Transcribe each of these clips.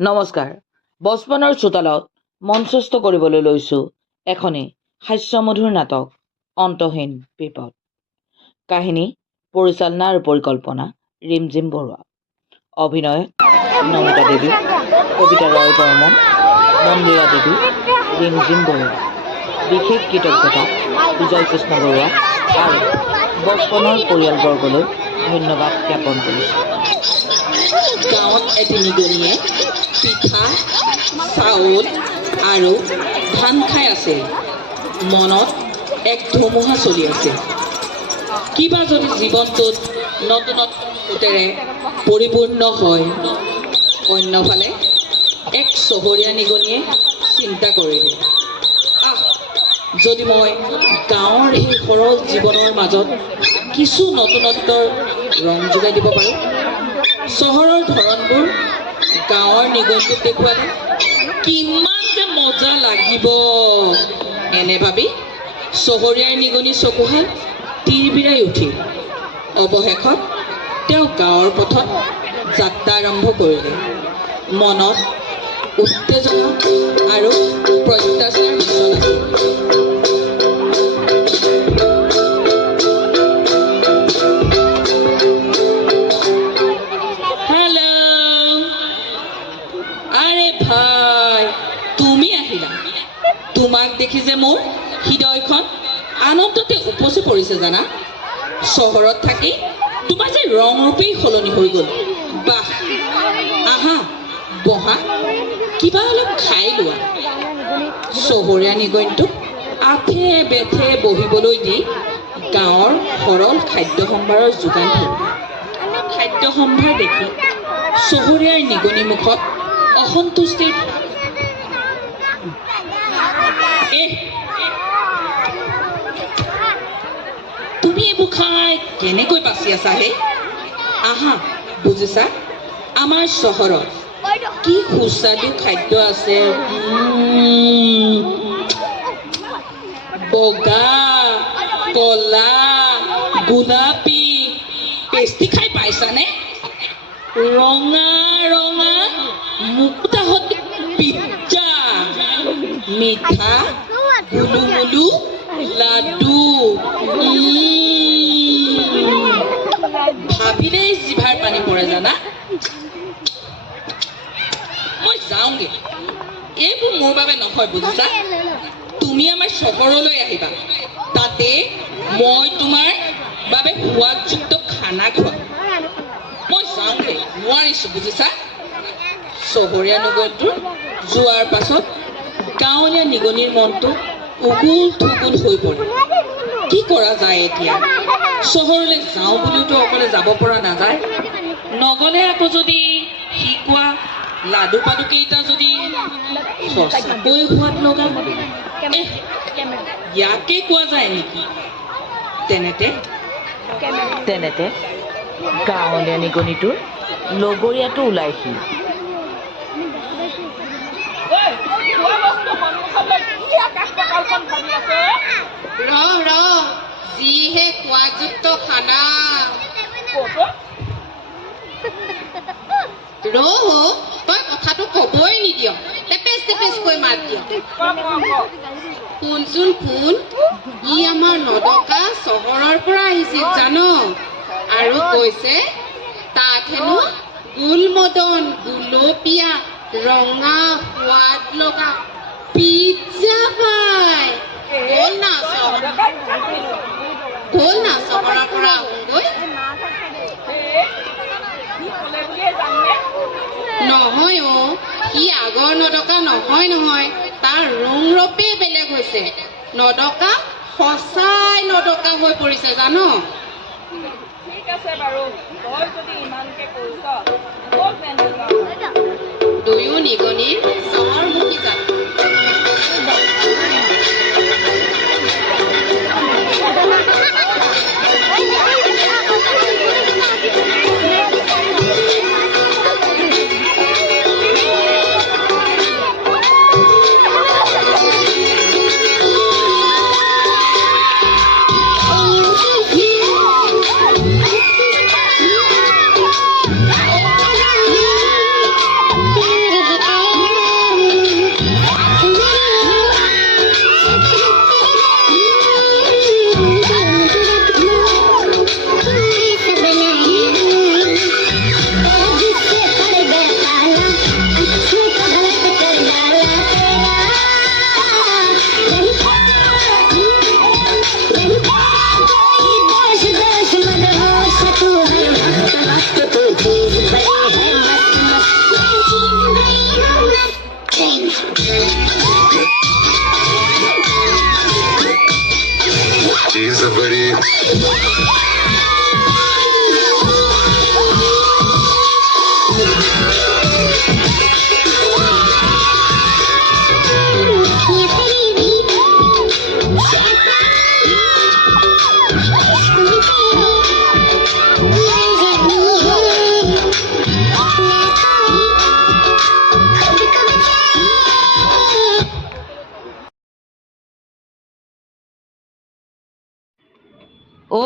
নমস্কাৰ। বচপনৰ চোতালত মঞ্চস্থ কৰিবলৈ লৈছোঁ এখনি হাস্যমধুৰ নাটক অন্তহীন বিপদ। কাহিনী পৰিচালনা আৰু পৰিকল্পনা ৰিমজিম বৰুৱা। অভিনয় নমিতা দেৱী, কবিতা ৰয় বৰ্মন, মন্দিৰা দেৱী, ৰিমজিম বৰুৱা। বিশেষ কৃতজ্ঞতা বিজয় কৃষ্ণ বৰুৱা আৰু বচপনৰ পৰিয়ালবৰ্গলৈ ধন্যবাদ জ্ঞাপন কৰিছোঁ। গাঁৱত এটি নিগনিয়ে পিঠা, চাউল আৰু ধান খাই আছে। মনত এক ধুমুহা চলি আছে। কিবা যদি জীৱনটোত নতুনত্বৰে পৰিপূৰ্ণ হয়। অন্যফালে এক চহৰীয়া নিগনিয়ে চিন্তা কৰিলে, যদি মই গাঁৱৰ সেই সৰল জীৱনৰ মাজত কিছু নতুনত্বৰ ৰং যোগাই দিব পাৰোঁ। চহৰৰ ধৰণবোৰ গাঁৱৰ নিগনিটোক দেখুৱালে কিমান যে মজা লাগিব। এনে ভাবি চহৰীয়াৰ নিগনি চকুহাল তিৰবিৰাই উঠিল। অৱশেষত তেওঁ গাঁৱৰ পথত যাত্ৰা আৰম্ভ কৰিলে। মনত উত্তেজনা আৰু প্ৰত্যাশাৰ মিশ্ৰণ আছিল। তোমাক দেখি যে মোৰ হৃদয়খন আনন্দতে উপচি পৰিছে জানা। চহৰত থাকি তোমাৰ যে ৰং ৰূপেই সলনি হৈ গ'ল। বাহ, আহা বহা, কিবা অলপ খাই লোৱা। চহৰীয়া নিগনিটোক আঠে বেঠে বহিবলৈ দি গাঁৱৰ সৰল খাদ্য সম্ভাৰৰ যোগান ধৰিলে। খাদ্য সম্ভাৰ দেখি চহৰীয়াৰ নিগনি মুখত অসন্তুষ্টিৰ তুমি এইবোৰ খাই কেনেকৈ বাচি আছা হে? আহা বুজিছা, আমাৰ চহৰত কি সুস্বাদু খাদ্য আছে। বগা, কলা, গোলাপী পেষ্টি খাই পাইছানে? ৰঙা ৰঙা মুকুতাহত পিজ্জা, মিঠা গুলু গুলু লাডু, ভাবিলেই জিভাৰ পানী পৰে জানা। মই যাওঁগে, এইবোৰ মোৰ বাবে নহয় বুজিছা। তুমি আমাৰ চহৰলৈ আহিবা, তাতে মই তোমাৰ বাবে সোৱাদযুক্ত খানা খোৱাম। মই যাওঁগে, নোৱাৰিছোঁ বুজিছা। চহৰীয়া নিগনিটোৰ যোৱাৰ পাছত গাঁৱলীয়া নিগনিৰ মনটো উগুল থুগুল হৈ পৰে। কি কৰা যায় এতিয়া? চহৰলৈ যাওঁ বুলিতো অকলে যাব পৰা নাযায়। নগলে আকৌ যদি শিকোৱা লাডু পাডুকেইটা যদি সঁচাকৈ সোৱাদ লগা ইয়াকে কোৱা যায় নেকি? তেনেতে গাঁৱলীয়া নিগনিটোৰ লগৰীয়াটো ওলাইছিল। যিহে সোৱাদযুক্ত খানা। তই কথাটো কবই নিদিয়, টেপেচ টেপেচকৈ মাত দিয়। শুনচোন শুন, ই আমাৰ নদকা চহৰৰ পৰা আহিছিল জানো, আৰু কৈছে তাত হেনো গুলমদন গুলপীয়া ৰঙা সোৱাদ লগা পিজ্জা পায়। ব'ল না চহৰৰ পৰা আহোঁগৈ। নহয় সি আগৰ নদকা নহয়, তাৰ ৰং ৰূপেই বেলেগ হৈছে। নদকা সঁচাই নদকা হৈ পৰিছে জানো। ঠিক আছে বাৰু, তই যদি ইমানকে কৈছ, দুয়ো নিগনি চহৰমুখী যাম। ঐ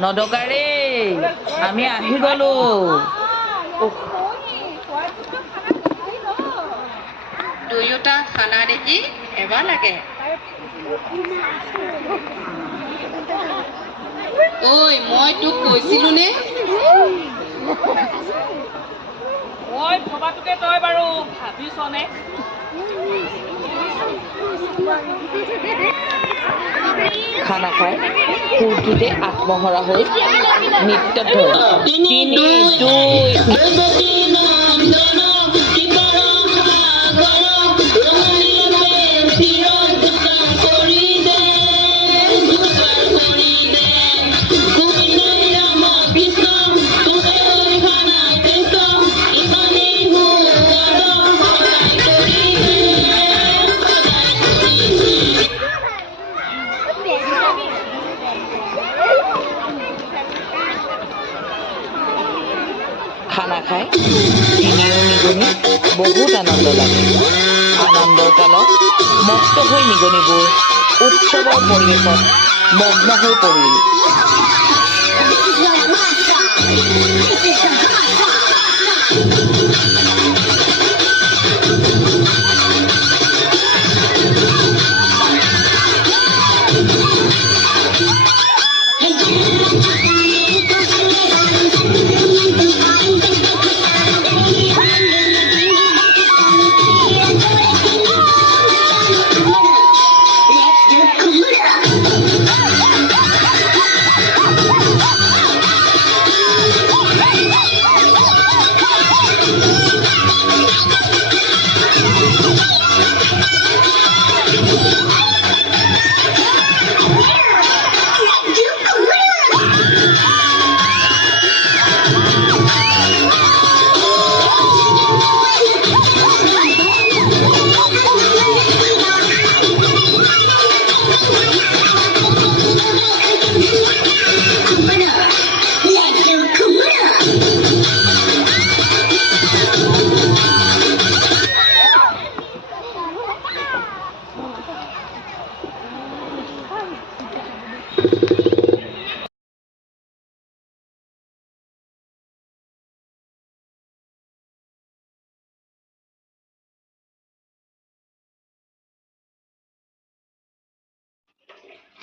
নদকা ৰে আমি আহি গলো দুয়োটা খানা দেখি এবাৰ লাগে ঐ মই তোক কৈছিলো নে মই ভবাটোকে তই বাৰু ভাবিছনে খানা খাই ফূৰ্তিতে আত্মহৰা হৈ নৃত্যত ধৰে খানা খাই তিনিও নিগনি বহুত আনন্দ লাগে আনন্দৰ কালত মস্ত হৈ নিগনিবোৰ উৎসৱৰ পৰিৱেশত মগ্ন হৈ পৰিল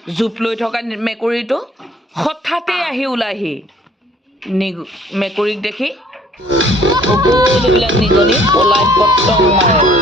জুপ লৈ থকা মেকুৰীটো হঠাতে আহি ওলাইহি মেকুৰীক দেখি সকলোবিলাক নিগনি পলাই পতং মাৰে